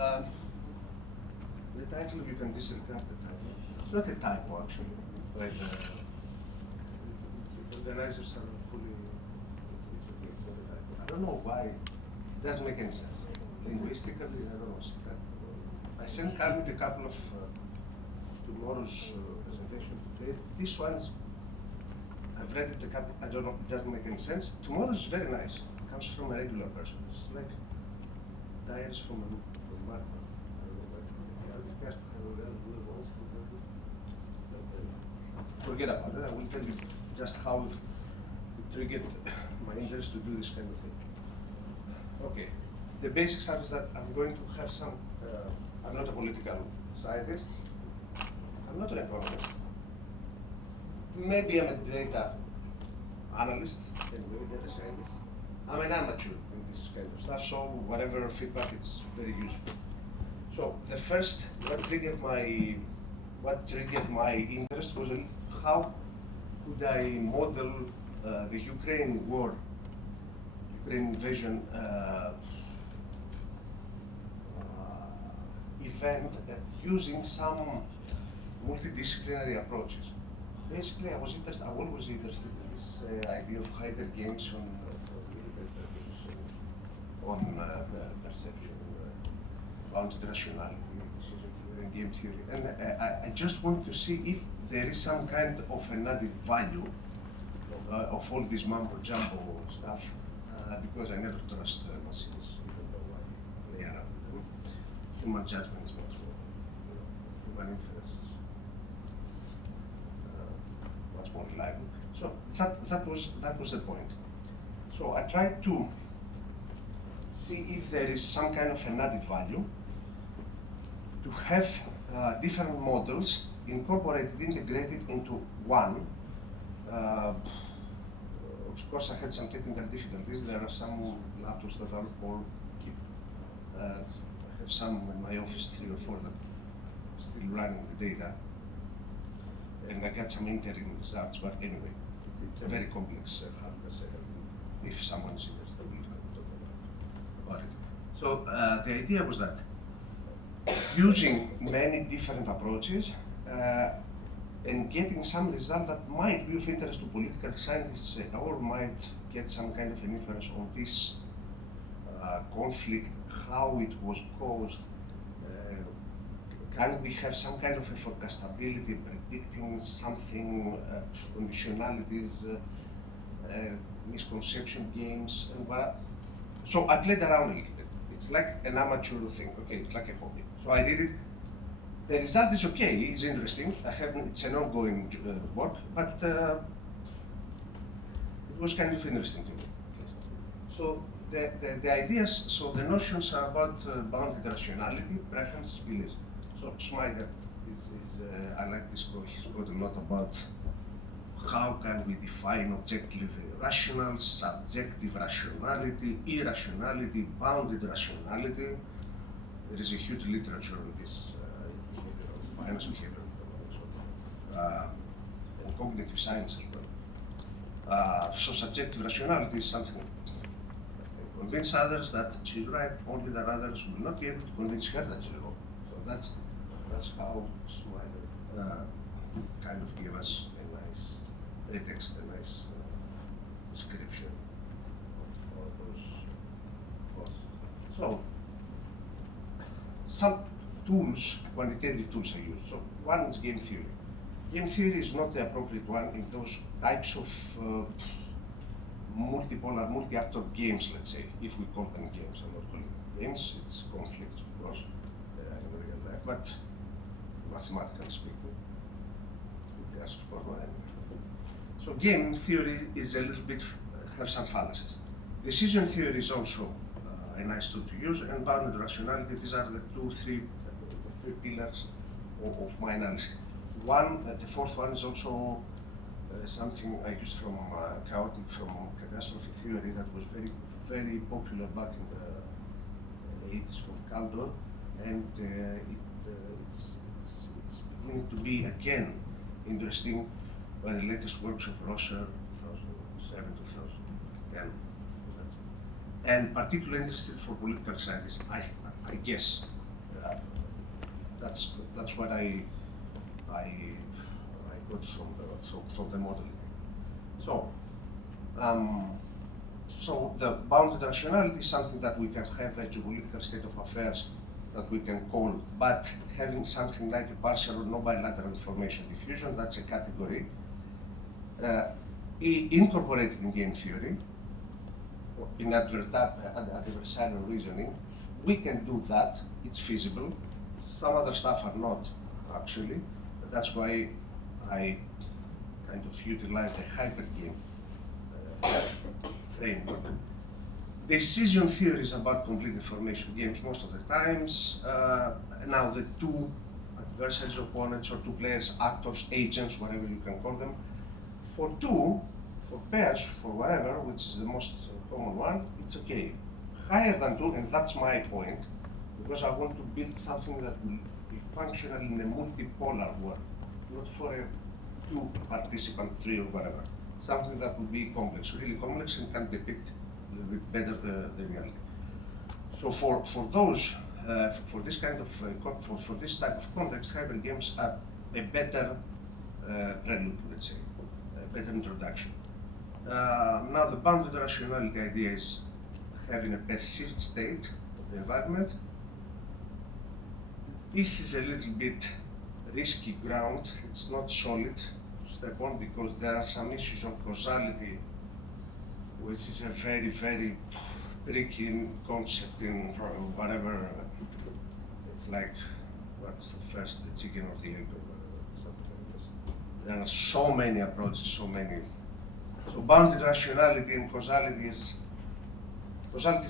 The title, you can disregard the title. It's not a typo, actually. But, the organizers are fully. I don't know why. It doesn't make any sense. Linguistically, I don't know. I sent Carmen a couple of tomorrow's presentation today. This one is, I've read it a couple, I don't know, it doesn't make any sense. Tomorrow's very nice. It comes from a regular person. It's like diaries from Malta. Forget about it. I will tell you just how it triggered my interest to do this kind of thing. Okay. The basics are that I'm going to have some, I'm not a political scientist. I'm not an economist. Maybe I'm a data analyst, anyway, data scientist. I'm an amateur in this kind of stuff, so whatever feedback, it's very useful. So the first, what triggered my interest was how could I model the Ukraine war, Ukraine invasion event using some multidisciplinary approaches. Basically, I was always interested in this idea of hyper games on perception, bounded rationality, decision theory, and game theory. And I just want to see if there is some kind of an added value of all this mumbo jumbo stuff, because I never trust machines, even though I play around with them. Human judgment is much more, human inference is much more reliable. So that was the point. So I tried to see if there is some kind of an added value to have different models incorporated, integrated into one. Of course, I had some technical difficulties. There are some laptops that are all keep. I have some in my office, 3 or 4 that are still running the data, and I got some interim results. But anyway, it's a very complex Hyper-Brid. If someone is interested, we'll talk about it. So the idea was that using many different approaches and getting some result that might be of interest to political scientists or might get some kind of an inference on this conflict, how it was caused. Can we have some kind of a forecastability, predicting something, conditionalities, misconception games, and what? So I played around a little bit. It's like an amateur thing. Okay, it's like a hobby. So I did it. The result is okay. It's interesting. It's an ongoing work, but it was kind of interesting to me. So the ideas, so the notions are about bounded rationality, preference, beliefs. So Schmeider I like this quote. He's got a lot about how can we define objectively rational, subjective rationality, irrationality, bounded rationality. There is a huge literature on this finance behavior, and cognitive science as well. So subjective rationality is something that can convince others that she's right, only that others will not be able to convince her that she's wrong. So that's how Snyder kind of gave us a nice pretext, a nice description of all those causes. So some tools, quantitative tools I use. So one is game theory. Game theory is not the appropriate one in those types of multipolar, multi-actor games, let's say, if we call them games. I'm not calling them games, it's conflicts, of course, in real life, but mathematically speaking, so game theory is a little bit, have some fallacies. Decision theory is also a nice tool to use, and bounded rationality, these are the three pillars of my analysis. The fourth one is also something I used from catastrophe theory that was very, very popular back in the 80s called Caldor, and it's beginning to be again interesting by the latest works of Rosser, 2007, 2010. And particularly interested for political scientists, I guess, that's what I got from the modeling. So the bounded rationality is something that we can have a geopolitical state of affairs that we can call, but having something like a partial or no bilateral information diffusion, that's a category. Incorporated in game theory, in adversarial reasoning, we can do that, it's feasible. Some other stuff are not, actually. That's why I kind of utilize the hyper-game framework. Decision theory is about complete information games most of the times. Now the two adversaries, opponents, or two players, actors, agents, whatever you can call them. For pairs, for whatever, which is the most common one, it's okay. Higher than two, and that's my point, because I want to build something that will be functional in a multipolar world, not for a two-participant, three or whatever. Something that will be complex, really complex, and can depict a little bit better the reality. So for those, for this kind of for this type of context, hybrid games are a better prelude, let's say, a better introduction. Now the bounded rationality idea is having a perceived state of the environment. This is a little bit risky ground. It's not solid to step on because there are some issues of causality, which is a very, very tricky concept in whatever. It's like, what's the first, the chicken or the egg or something like this. There are so many approaches, so many. So bounded rationality and causality is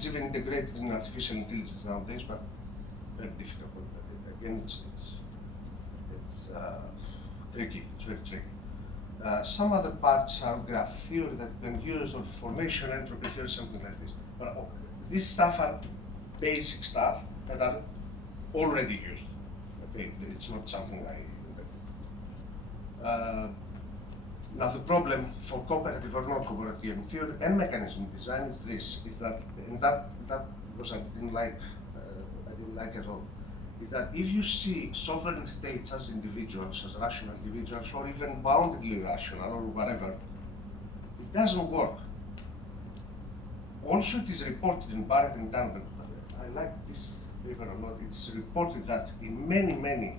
even integrated in artificial intelligence nowadays, but very difficult. Again, it's tricky. It's very tricky. Some other parts are graph theory that you can use, or formation entropy theory, something like this. But this stuff are basic stuff that are already used. Okay, it's not something I invented. Now the problem for cooperative or non-cooperative game theory and mechanism design is this: is that, and that because I didn't like at all, is that if you see sovereign states as individuals, as rational individuals, or even boundedly rational or whatever, it doesn't work. Also, it is reported in Barrett and Dunban. I like this paper a lot. It's reported that in many,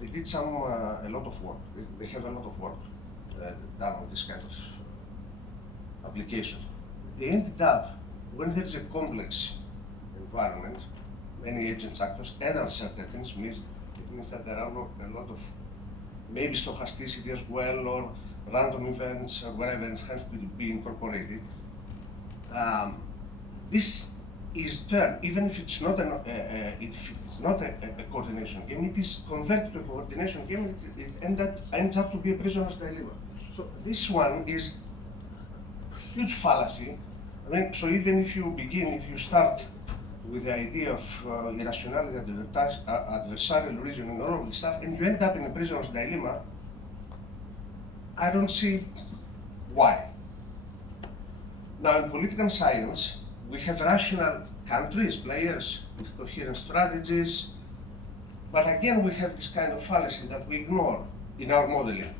they did a lot of work. They have a lot of work done on this kind of applications. They ended up, when there is a complex environment, many agents, actors, and uncertainties, it means that there are a lot of maybe stochasticity as well, or random events, or whatever, and hence could be incorporated. This is turned, even if it's not a coordination game, it is converted to a coordination game, it ends up to be a prisoner's dilemma. So this one is huge fallacy. I mean, so even if you start with the idea of irrationality, adversarial reasoning, all of this stuff, and you end up in a prisoner's dilemma, I don't see why. Now, in political science, we have rational countries, players with coherent strategies, but again, we have this kind of fallacy that we ignore in our modeling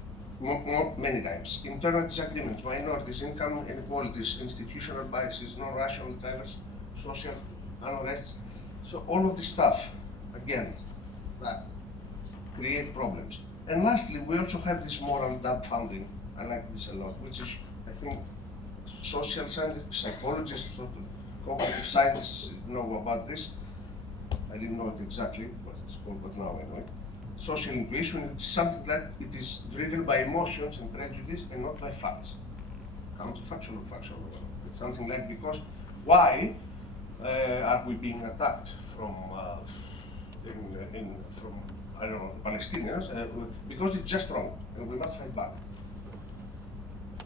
many times. Internal disagreements, minorities, income inequalities, institutional biases, non-rational drivers, social unrest. So all of this stuff, again, that create problems. And lastly, we also have this moral dumbfounding. I like this a lot, which is, I think, social scientists, psychologists, cognitive scientists know about this. I didn't know it exactly what it's called, but now I know it. Social intuition, it is something that it is driven by emotions and prejudice and not by facts. Counterfactual or factual. It's something like, because why are we being attacked from I don't know, the Palestinians? Because it's just wrong, and we must fight back.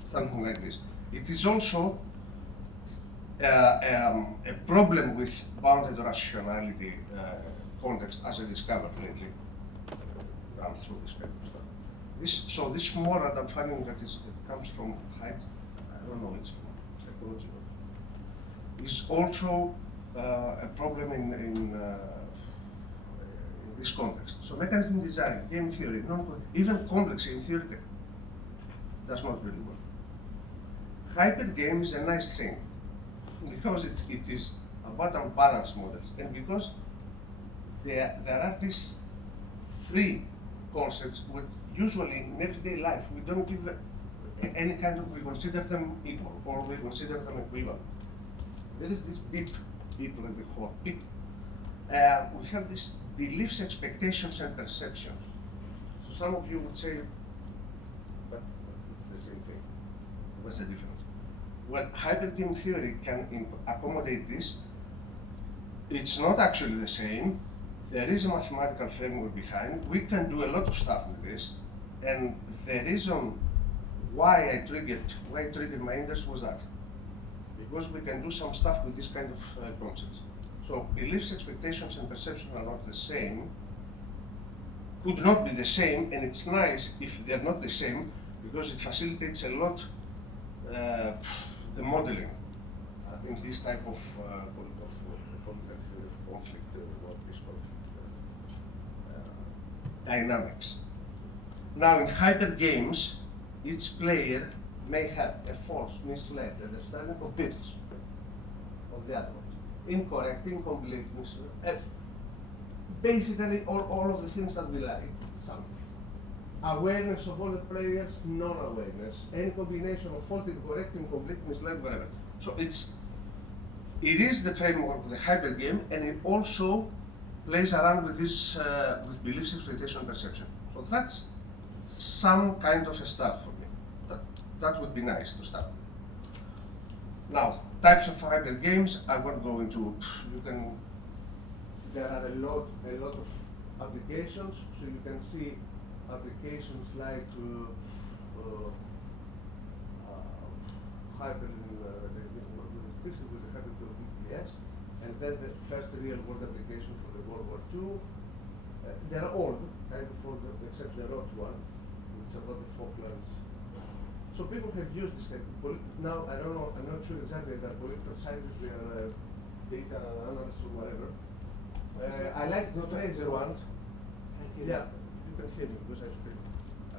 Something like this. It is also a problem with bounded rationality context, as I discovered lately, run through this kind of stuff. So this moral dumbfounding that comes from height, I don't know, it's from psychology, is also a problem in this context. So mechanism design, game theory, even complex game theory does not really work. Hypergame is a nice thing because it is about unbalanced models, and because there are these three concepts which usually in everyday life we don't give any kind of, we consider them equal or we consider them equivalent. There is this beep at the core. Beep. We have these beliefs, expectations, and perceptions. So some of you would say, but it's the same thing. What's the difference? Well, hypergame theory can accommodate this. It's not actually the same. There is a mathematical framework behind. We can do a lot of stuff with this. And the reason why I triggered my interest was that. Because we can do some stuff with this kind of concepts. So beliefs, expectations, and perceptions are not the same, could not be the same, and it's nice if they're not the same because it facilitates a lot the modeling in this type of conflict, dynamics. Now in hyper games, each player may have a false, misled understanding of bits of the other one. Incorrect, incomplete, misled. Basically all of the things that we like. Some awareness of all the players, non-awareness, any combination of fault, incorrect, incomplete, misled, whatever. So it is the framework of the hyper game, and it also plays around with this with beliefs, expectation, perception. So that's some kind of a start for me. That would be nice to start with. Now, types of hyper games, I won't go into, there are a lot of applications, so you can see applications like hyper with the hyper BPS, and then the first real world application for the World War II. They're all kind of old, except the ROT one, it's about the Falklands. So people have used this kind of, now I don't know, I'm not sure exactly if they're political scientists, they're data analysts or whatever. I like the Fraser one. Yeah, you can hear me because I speak. I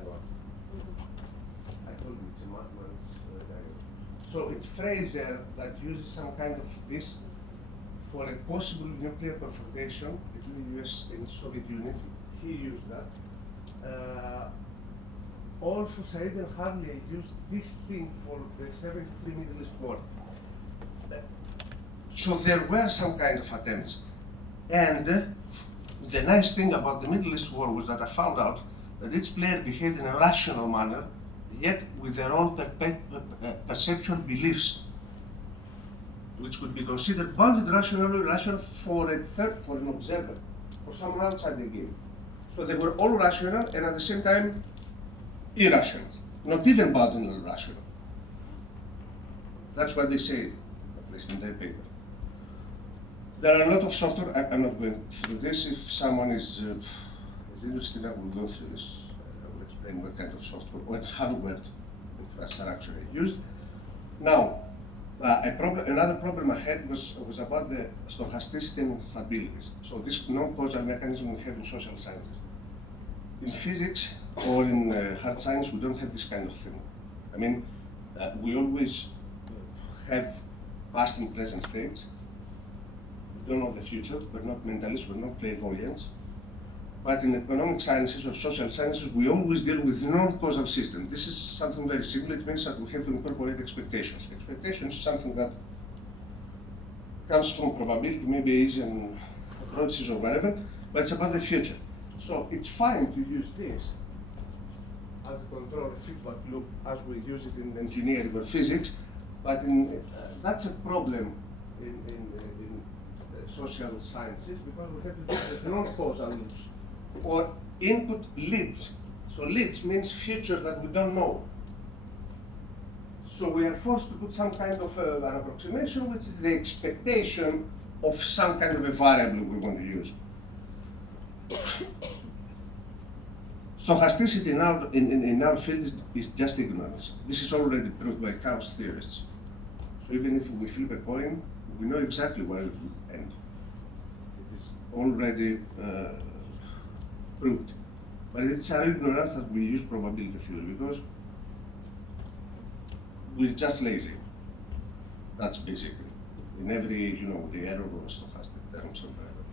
told you it's a madman's diagram. So it's Fraser that uses some kind of this for a possible nuclear confrontation between the US and the Soviet Union. He used that. Also, Said and Harley used this thing for the 73 Middle East War. So there were some kind of attempts. And the nice thing about the Middle East War was that I found out that each player behaved in a rational manner, yet with their own perceptual beliefs, which would be considered bounded rational for an observer, for someone outside the game. So they were all rational and at the same time irrational, not even boundedly rational. That's what they say, at least in their paper. There are a lot of software. I'm not going through this. If someone is interested, I will go through this. I will explain what kind of software, what hardware infrastructure I used. Now, another problem I had was about the stochasticity and instabilities. So this non-causal mechanism we have in social sciences. In physics or in hard science, we don't have this kind of thing. I mean, we always have past and present states. We don't know the future. We're not mentalists. We're not clairvoyants. But in economic sciences or social sciences, we always deal with non-causal systems. This is something very simple. It means that we have to incorporate expectations. Expectations is something that comes from probability, maybe Bayesian approaches or whatever, but it's about the future. So it's fine to use this as a control feedback loop as we use it in engineering or physics, but that's a problem in social sciences because we have to do with non-causal loops or input leads. So leads means future that we don't know. So we are forced to put some kind of an approximation, which is the expectation of some kind of a variable we want to use. Stochasticity in our field is just ignorance. This is already proved by chaos theorists. So even if we flip a coin, we know exactly where it will end. It is already proved. But it's our ignorance that we use probability theory because we're just lazy. That's basically in every, the error or stochastic terms and whatever.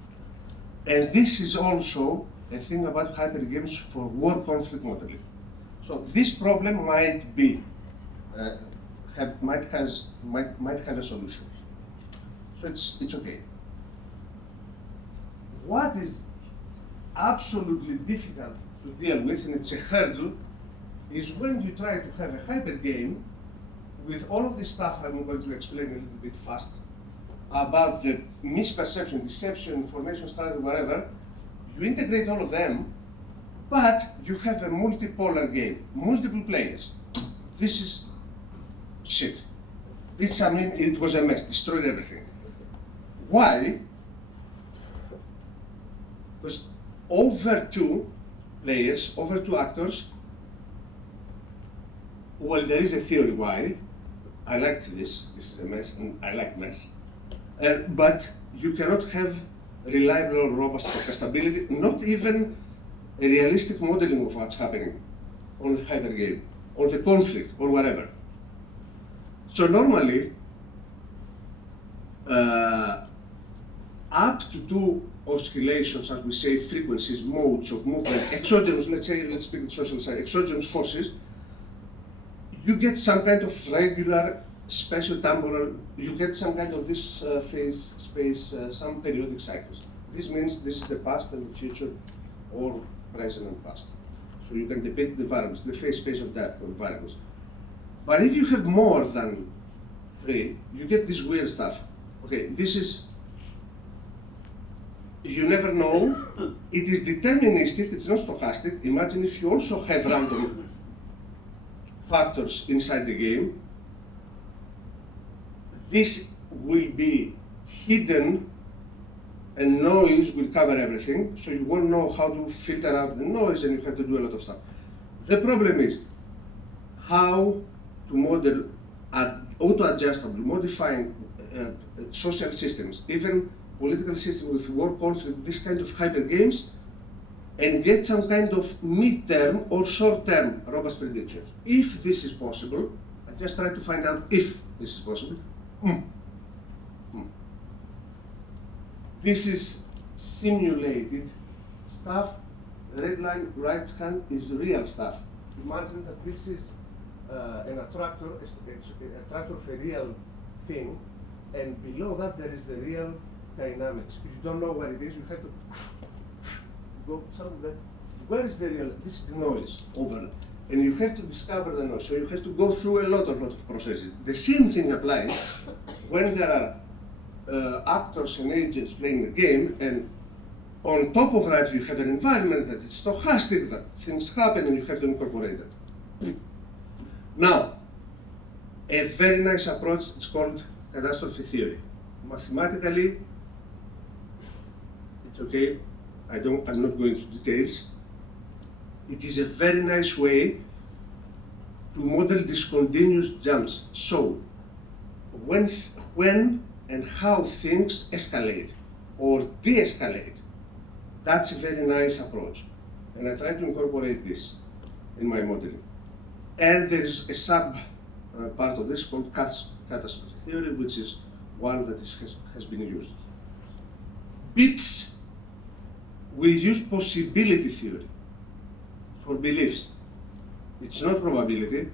And this is also a thing about hypergames for war conflict modeling. So this problem might be might have a solution. So it's okay. What is absolutely difficult to deal with, and it's a hurdle, is when you try to have a hypergame with all of this stuff I'm going to explain a little bit fast about the misperception, deception, information strategy, whatever. You integrate all of them, but you have a multipolar game, multiple players. This is shit. It was a mess, destroyed everything. Why? Because over 2 players, over 2 actors, well, there is a theory why. I like this is a mess, and I like mess. But you cannot have reliable or robust forecastability, not even a realistic modeling of what's happening on the hypergame, or the conflict, or whatever. So normally, up to 2 oscillations, as we say, frequencies, modes of movement, exogenous, let's speak the social side, exogenous forces, you get some kind of regular spatial temporal, you get some kind of this phase space, some periodic cycles. This means this is the past and the future, or present and past. So you can depict the variables, the phase space of that, or variables. But if you have more than 3, you get this weird stuff. Okay, this is, you never know. It is deterministic, it's not stochastic. Imagine if you also have random factors inside the game. This will be hidden, and noise will cover everything, so you won't know how to filter out the noise, and you have to do a lot of stuff. The problem is how to model auto-adjustable, modifying social systems, even political systems with war conflict, this kind of hypergames, and get some kind of mid-term or short-term robust predictions. If this is possible, I just try to find out if this is possible. This is simulated stuff. The red line right hand is real stuff. Imagine that this is an attractor, a attractor of a real thing, and below that there is the real dynamics. If you don't know what it is, you have to go somewhere. Where is the real? This is the noise over it. And you have to discover the noise. So you have to go through a lot of processes. The same thing applies when there are actors and agents playing the game, and on top of that you have an environment that is stochastic, that things happen, and you have to incorporate it. Now, a very nice approach is called catastrophe theory. Mathematically, it's okay. I'm not going into details. It is a very nice way to model discontinuous jumps. So, when and how things escalate or de-escalate, that's a very nice approach. And I try to incorporate this in my modeling. And there is a sub part of this called Cusp catastrophe theory, which is one that has been used. BIPs, we use possibility theory for beliefs. It's not probability.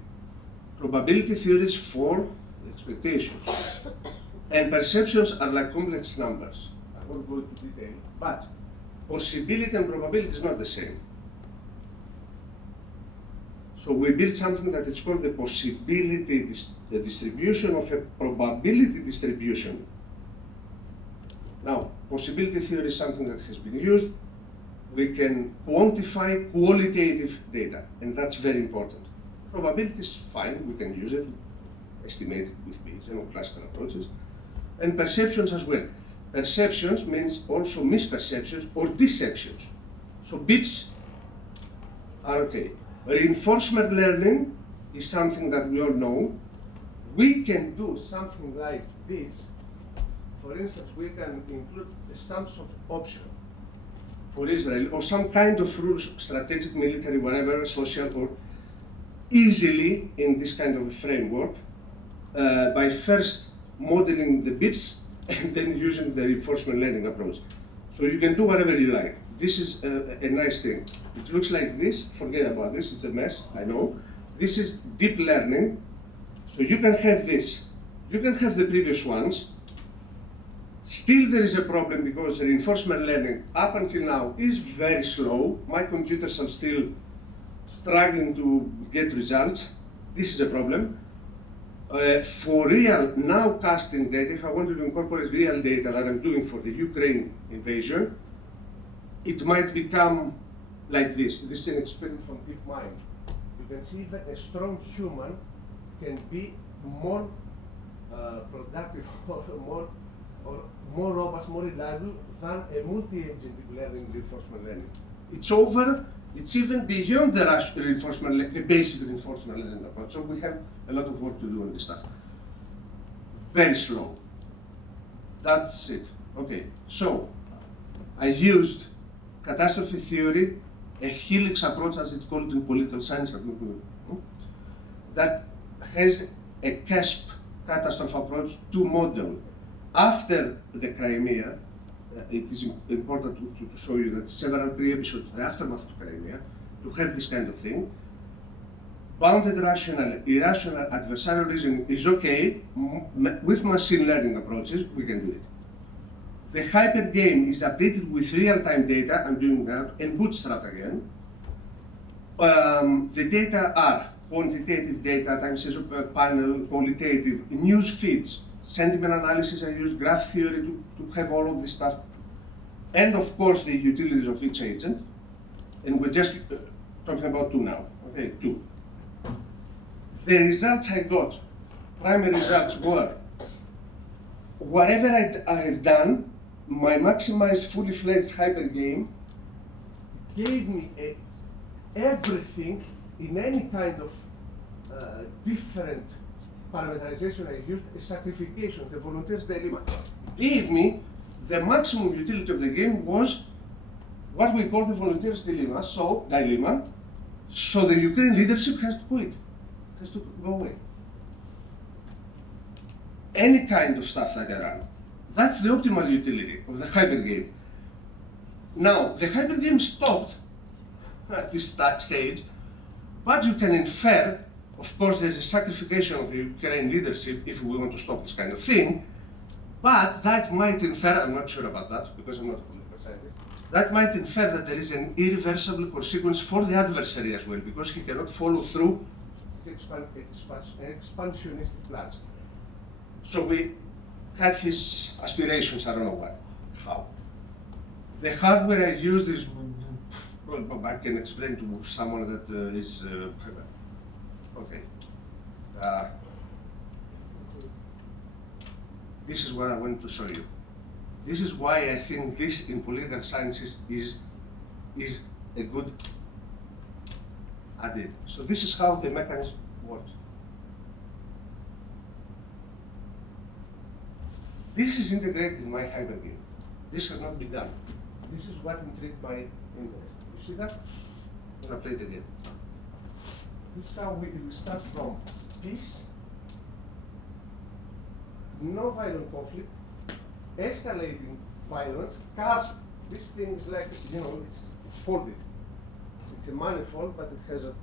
Probability theory is for expectations. And perceptions are like complex numbers. I won't go into detail, but possibility and probability is not the same. So we built something that is called the possibility the distribution of a probability distribution. Now, possibility theory is something that has been used. We can quantify qualitative data, and that's very important. Probability is fine, we can use it, estimate it with Bayesian or classical approaches. And perceptions as well. Perceptions means also misperceptions or deceptions. So BIPs are okay. Reinforcement learning is something that we all know. We can do something like this. For instance, we can include a sum of option. for Israel, or some kind of rules, strategic, military, whatever, social, or easily in this kind of a framework by first modeling the bits and then using the reinforcement learning approach. So you can do whatever you like. This is a nice thing. It looks like this. Forget about this. It's a mess, I know. This is deep learning. So you can have this. You can have the previous ones. Still there is a problem because reinforcement learning up until now is very slow. My computers are still struggling to get results. This is a problem. For real now casting data, if I wanted to incorporate real data that I'm doing for the Ukraine invasion, it might become like this. This is an experiment from DeepMind. You can see that a strong human can be more productive or more robust, more reliable than a multi-agent deep learning reinforcement learning. It's over. It's even beyond the reinforcement, the basic reinforcement learning approach. So we have a lot of work to do on this stuff. Very slow. That's it. Okay. So I used catastrophe theory, a Helix approach, as it's called in political science, that has a Cusp catastrophe approach to model. After the Crimea, it is important to show you that several pre-episodes, the aftermath of Crimea, to have this kind of thing. Bounded rational, irrational, adversarial reasoning is okay. With machine learning approaches, we can do it. The Hyper game is updated with real-time data, I'm doing that, and bootstrap again. The data are quantitative data, time series of panel, qualitative, news feeds, sentiment analysis, I use graph theory to have all of this stuff. And of course the utilities of each agent. And we're just talking about two now, okay, two. The results I got, primary results were, whatever I have done, my maximized fully fledged hyper game gave me everything in any kind of different parameterization I used, a sacrification, the volunteer's dilemma, gave me the maximum utility of the game was what we call the volunteer's dilemma. So the Ukraine leadership has to quit, has to go away. Any kind of stuff that I run. That's the optimal utility of the hyper game. Now, the hyper game stopped at this stage, but you can infer, of course, there's a sacrification of the Ukraine leadership if we want to stop this kind of thing, but that might infer, I'm not sure about that because I'm not a political scientist, that might infer that there is an irreversible consequence for the adversary as well, because he cannot follow through his expansionistic plans. So we had his aspirations, I don't know what, how. The hardware I used is, I can explain to someone that is, okay. This is what I wanted to show you. This is why I think this in political sciences is a good idea. So this is how the mechanism works. This is integrated in my hyper game. This has not been done. This is what intrigued my interest. You see that? I'm gonna play it again. This is how we start from peace, no violent conflict, escalating violence, Cusp. This thing is like, you know, it's folded. It's a manifold, but it has a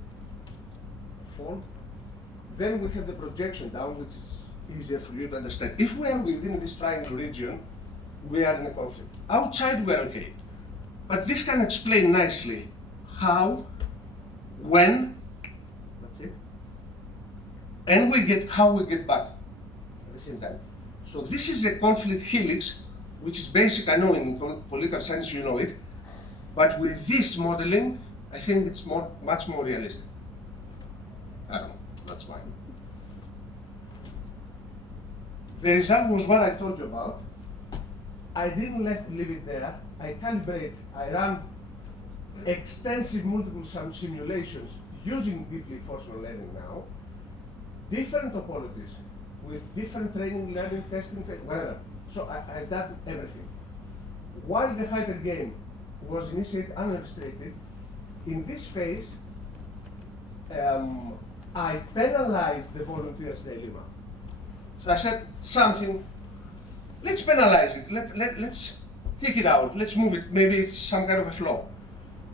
fold. Then we have the projection down, which is easier for you to understand. If we are within this triangle region, we are in a conflict. Outside, we are okay. But this can explain nicely how, when, that's it, and how we get back at the same time. So this is a conflict helix, which is basic, I know in political science you know it, but with this modeling, I think it's much more realistic. I don't know, that's mine. The result was what I told you about. I didn't leave it there. I calibrate, I ran extensive multiple simulations using deep reinforcement learning now, different topologies with different training, learning, testing, whatever. So I done everything. While the hyper game was initiated unrestricted. In this phase, I penalized the volunteer's dilemma. So I said something, let's penalize it, let's kick it out, let's move it, maybe it's some kind of a flaw.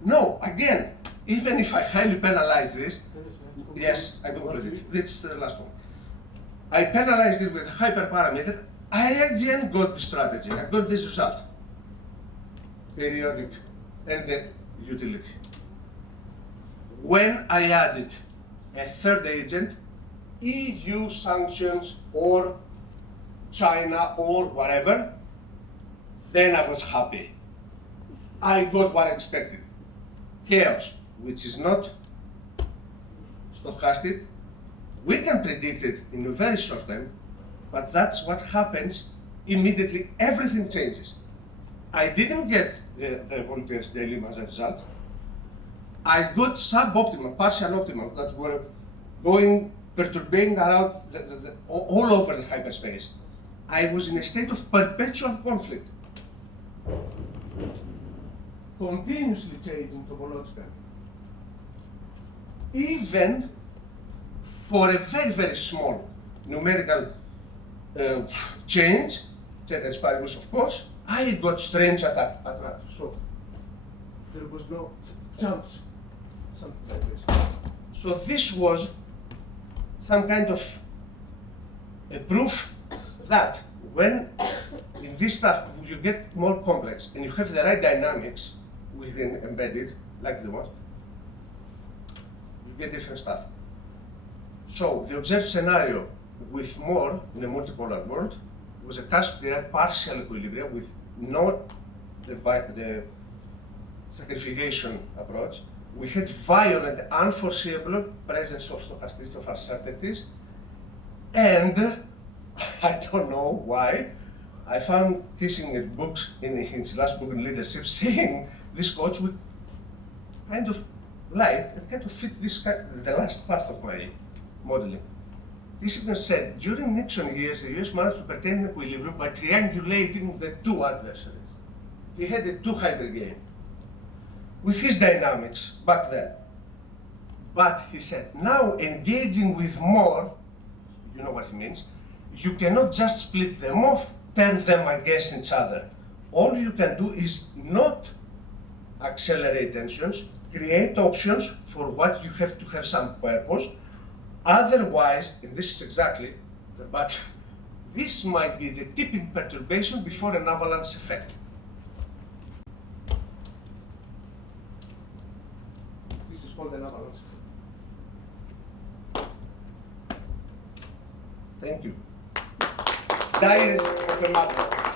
No, again, even if I highly penalize this, yes, I concluded, this is the last one. I penalized it with a hyperparameter, I again got the strategy, I got this result. Periodic and the utility. When I added a third agent, EU sanctions or China or whatever, then I was happy. I got what I expected. Chaos, which is not stochastic. We can predict it in a very short time, but that's what happens immediately. Everything changes. I didn't get the volunteer's dilemma as a result. I got suboptimal, partial optimal, that were going, perturbating around all over the hyperspace. I was in a state of perpetual conflict. Continuously changing topologically. Even for a very, very small numerical change, ceteris paribus of course, I got strange attack. So there was no chance, something like this. So this was some kind of a proof that when in this stuff you get more complex and you have the right dynamics within embedded, like the one, you get different stuff. So the observed scenario with more in a multipolar world was a Cusp derived partial equilibrium with not the sacrification approach. We had violent, unforeseeable presence of stochastics, of uncertainties, and I don't know why, I found Kissinger books in his last book in leadership saying this coach would kind of liked and kind of fit this the last part of my modeling. Kissinger said, during Nixon years, the US managed to maintain equilibrium by triangulating the two adversaries. He had a two-hybrid game with his dynamics back then. But he said, now engaging with more, you know what he means, you cannot just split them off, turn them against each other. All you can do is not accelerate tensions, create options for what you have to have some purpose. Otherwise, and this is exactly, but this might be the tipping perturbation before an avalanche effect. This is called an avalanche effect. Thank you. Diaries of a Malta.